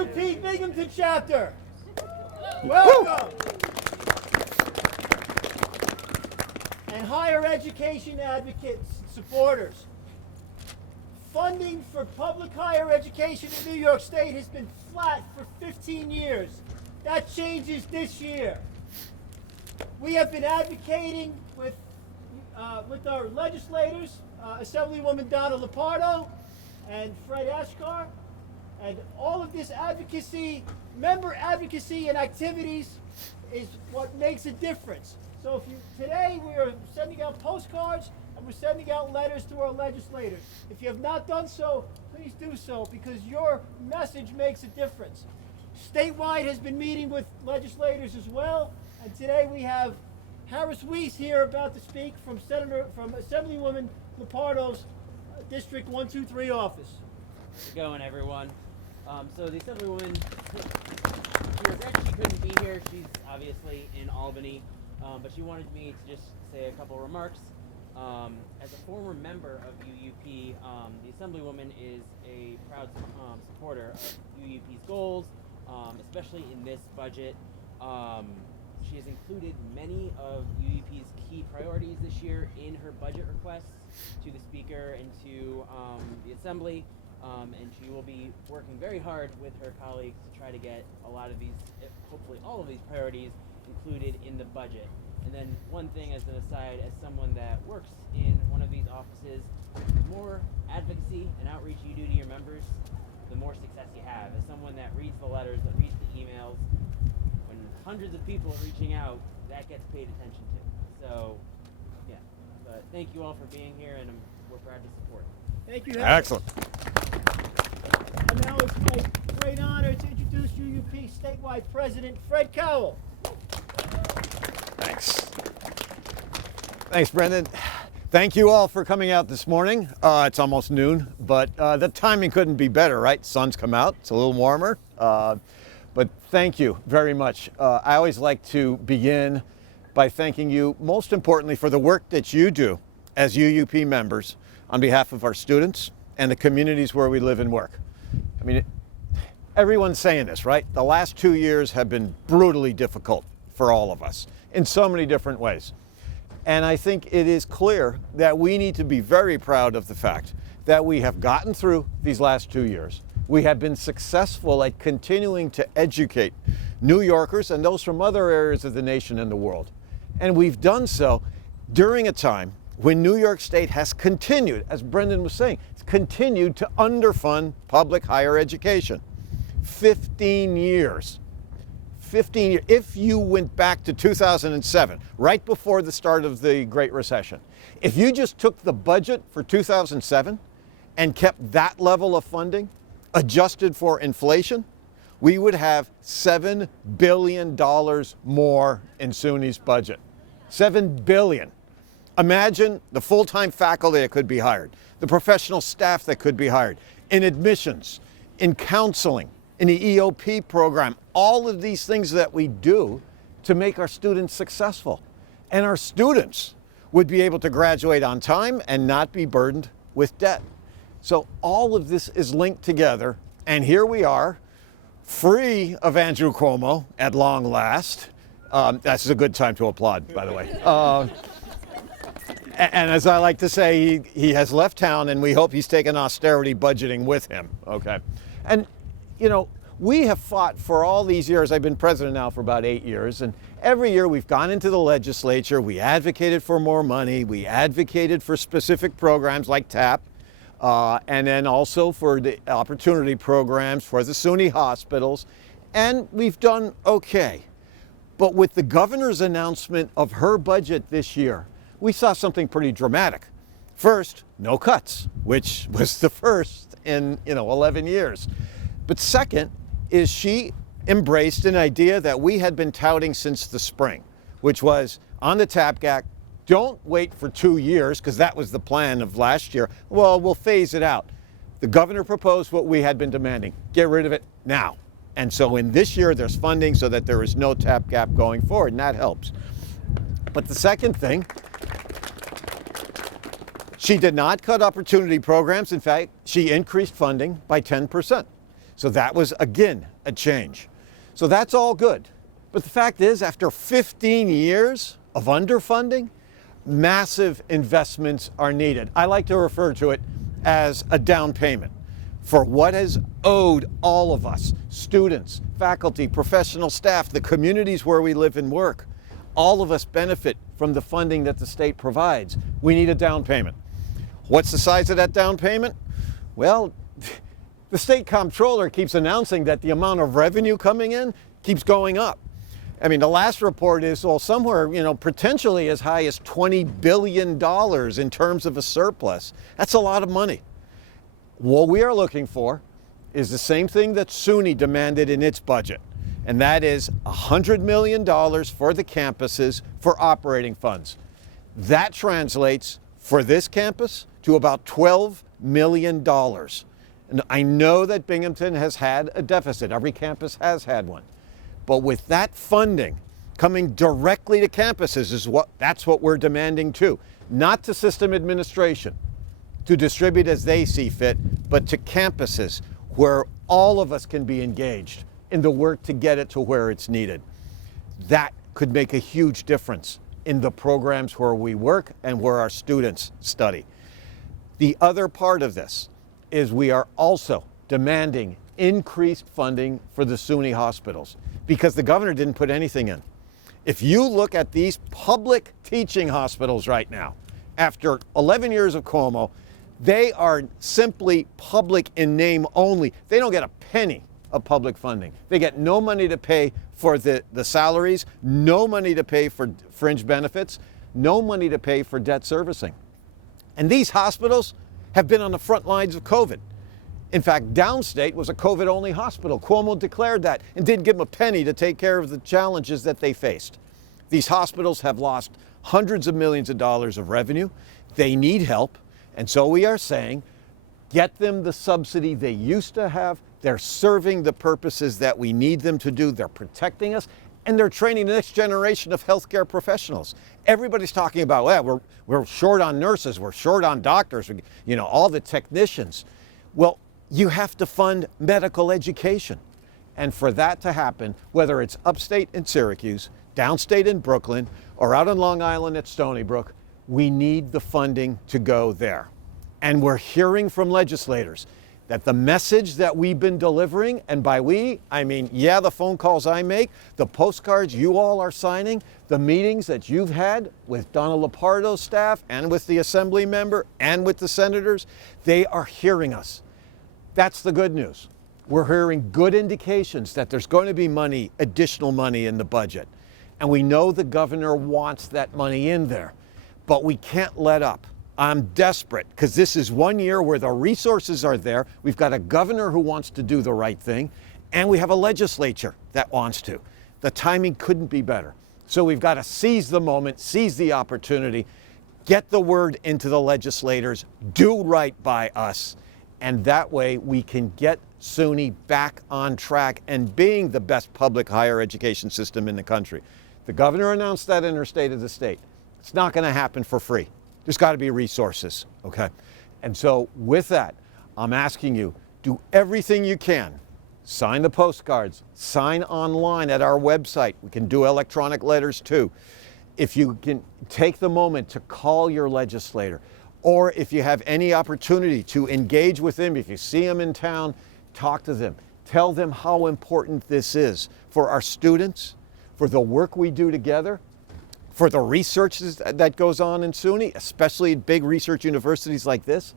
UUP Binghamton chapter. Welcome. And higher education advocates and supporters. Funding for public higher education in New York State has been flat for 15 years. That changes this year. We have been advocating with our legislators, Assemblywoman Donna Lupardo and Fred Eshkar, and all of this advocacy, member advocacy and activities is what makes a difference. So today we are sending out postcards and we're sending out letters to our legislators. If you have not done so, please do so because your message makes a difference. Statewide has been meeting with legislators as well, and today we have Harris Weiss here about to speak from Assemblywoman Lupardo's District 123 office. How's it going, everyone? So the Assemblywoman, she regretted she couldn't be here. She's obviously in Albany, but she wanted me to just say a couple remarks. As a former member of UUP, the Assemblywoman is a proud supporter of UUP's goals, especially in this budget. She has included many of UUP's key priorities this year in her budget requests to the Speaker and to the Assembly, and she will be working very hard with her colleagues to try to get a lot of these, hopefully all of these priorities included in the budget. And then one thing as an aside, as someone that works in one of these offices, the more advocacy and outreach you do to your members, the more success you have. As someone that reads the letters, that reads the emails, when hundreds of people are reaching out, that gets paid attention to. So, yeah. But thank you all for being here, and we're proud to support. Thank you, Harry. Excellent. And now it's my great honor to introduce UUP statewide President Fred Cowell. Thanks. Thanks, Brendan. Thank you all for coming out this morning. It's almost noon, but the timing couldn't be better, right? Sun's come out, it's a little warmer. But thank you very much. I always like to begin by thanking you, most importantly, for the work that you do as UUP members on behalf of our students and the communities where we live and work. I mean, everyone's saying this, right? The last 2 years have been brutally difficult for all of us in so many different ways. And I think it is clear that we need to be very proud of the fact that we have gotten through these last 2 years. We have been successful at continuing to educate New Yorkers and those from other areas of the nation and the world. And we've done so during a time when New York State has continued, as Brendan was saying, continued to underfund public higher education. 15 years. 15 years. If you went back to 2007, right before the start of the Great Recession, if you just took the budget for 2007 and kept that level of funding, adjusted for inflation, we would have $7 billion more in SUNY's budget. $7 billion. Imagine the full-time faculty that could be hired, the professional staff that could be hired, in admissions, in counseling, in the EOP program, all of these things that we do to make our students successful. And our students would be able to graduate on time and not be burdened with debt. So all of this is linked together, and here we are, free of Andrew Cuomo at long last. That's a good time to applaud, by the way. And as I like to say, he has left town, and we hope he's taken austerity budgeting with him, okay? And, you know, we have fought for all these years. I've been president now for about 8 years, and every year we've gone into the legislature, we advocated for more money, we advocated for specific programs like TAP, and then also for the opportunity programs for the SUNY hospitals, and we've done okay. But with the governor's announcement of her budget this year, we saw something pretty dramatic. First, no cuts, which was the first in 11 years. But second is she embraced an idea that we had been touting since the spring, which was on the TAP Act, don't wait for 2 years, because that was the plan of last year. Well, we'll phase it out. The governor proposed what we had been demanding. Get rid of it now. And so in this year, there's funding so that there is no TAP gap going forward, and that helps. But the second thing, she did not cut opportunity programs. In fact, she increased funding by 10%. So that was, again, a change. So that's all good. But the fact is, after 15 years of underfunding, massive investments are needed. I like to refer to it as a down payment for what is owed all of us, students, faculty, professional staff, the communities where we live and work. All of us benefit from the funding that the state provides. We need a down payment. What's the size of that down payment? Well, the state comptroller keeps announcing that the amount of revenue coming in keeps going up. I mean, the last report is, well, somewhere, potentially as high as $20 billion in terms of a surplus. That's a lot of money. What we are looking for is the same thing that SUNY demanded in its budget, and that is $100 million for the campuses for operating funds. That translates for this campus to about $12 million. And I know that Binghamton has had a deficit. Every campus has had one. But with that funding coming directly to campuses, that's what we're demanding too. Not to system administration to distribute as they see fit, but to campuses where all of us can be engaged in the work to get it to where it's needed. That could make a huge difference in the programs where we work and where our students study. The other part of this is we are also demanding increased funding for the SUNY hospitals because the governor didn't put anything in. If you look at these public teaching hospitals right now, after 11 years of Cuomo, they are simply public in name only. They don't get a penny of public funding. They get no money to pay for the salaries, no money to pay for fringe benefits, no money to pay for debt servicing. And these hospitals have been on the front lines of COVID. In fact, Downstate was a COVID-only hospital. Cuomo declared that and didn't give them a penny to take care of the challenges that they faced. These hospitals have lost hundreds of millions of dollars of revenue. They need help. And so we are saying, get them the subsidy they used to have. They're serving the purposes that we need them to do. They're protecting us, and they're training the next generation of healthcare professionals. Everybody's talking about, well, we're short on nurses, we're short on doctors, all the technicians. Well, you have to fund medical education. And for that to happen, whether it's upstate in Syracuse, downstate in Brooklyn, or out on Long Island at Stony Brook, we need the funding to go there. And we're hearing from legislators that the message that we've been delivering, and by we, I mean, the phone calls I make, the postcards you all are signing, the meetings that you've had with Donna Lepardo's staff and with the assembly member and with the senators, they are hearing us. That's the good news. We're hearing good indications that there's going to be money, additional money in the budget. And we know the governor wants that money in there, but we can't let up. I'm desperate because this is 1 year where the resources are there. We've got a governor who wants to do the right thing, and we have a legislature that wants to. The timing couldn't be better. So we've got to seize the moment, seize the opportunity, get the word into the legislators, do right by us, and that way we can get SUNY back on track and being the best public higher education system in the country. The governor announced that in her State of the State. It's not going to happen for free. There's got to be resources, okay? And so with that, I'm asking you, do everything you can. Sign the postcards, sign online at our website. We can do electronic letters too. If you can take the moment to call your legislator, or if you have any opportunity to engage with them, if you see them in town, talk to them. Tell them how important this is for our students, for the work we do together, for the research that goes on in SUNY, especially at big research universities like this,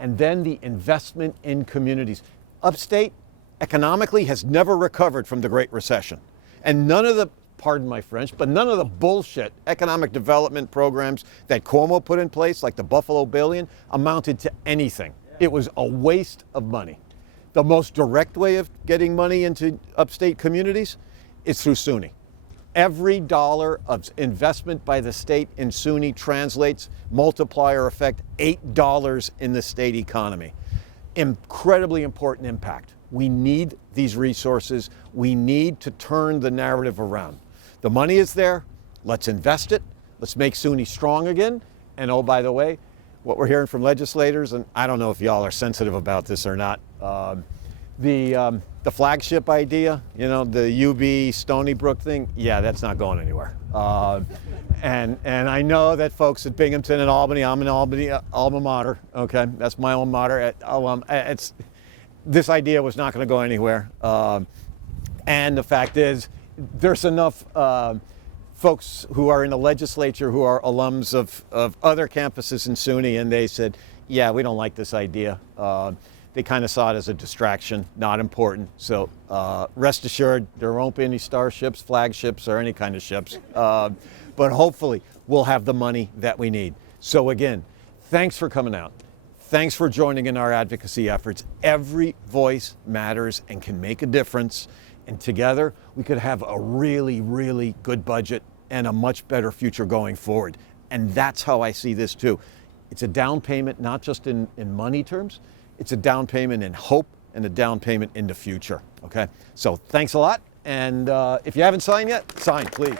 and then the investment in communities. Upstate, economically, has never recovered from the Great Recession. And none of the, pardon my French, but none of the bullshit economic development programs that Cuomo put in place, like the Buffalo Billion, amounted to anything. It was a waste of money. The most direct way of getting money into upstate communities is through SUNY. Every dollar of investment by the state in SUNY translates, multiplier effect, $8 in the state economy. Incredibly important impact. We need these resources. We need to turn the narrative around. The money is there. Let's invest it. Let's make SUNY strong again. And oh, by the way, what we're hearing from legislators, and I don't know if y'all are sensitive about this or not, The flagship idea, you know, the UB Stony Brook thing, yeah, that's not going anywhere. And I know that folks at Binghamton and Albany, I'm an Albany alma mater, okay? That's my alma mater. This idea was not going to go anywhere. And the fact is, there's enough folks who are in the legislature who are alums of other campuses in SUNY, and they said, yeah, we don't like this idea. They kind of saw it as a distraction, not important. So rest assured, there won't be any starships, flagships, or any kind of ships. But hopefully, we'll have the money that we need. So again, thanks for coming out. Thanks for joining in our advocacy efforts. Every voice matters and can make a difference. And together, we could have a really, really good budget and a much better future going forward. And that's how I see this too. It's a down payment, not just in money terms. It's a down payment in hope and a down payment in the future, okay? So thanks a lot. And if you haven't signed yet, sign, please.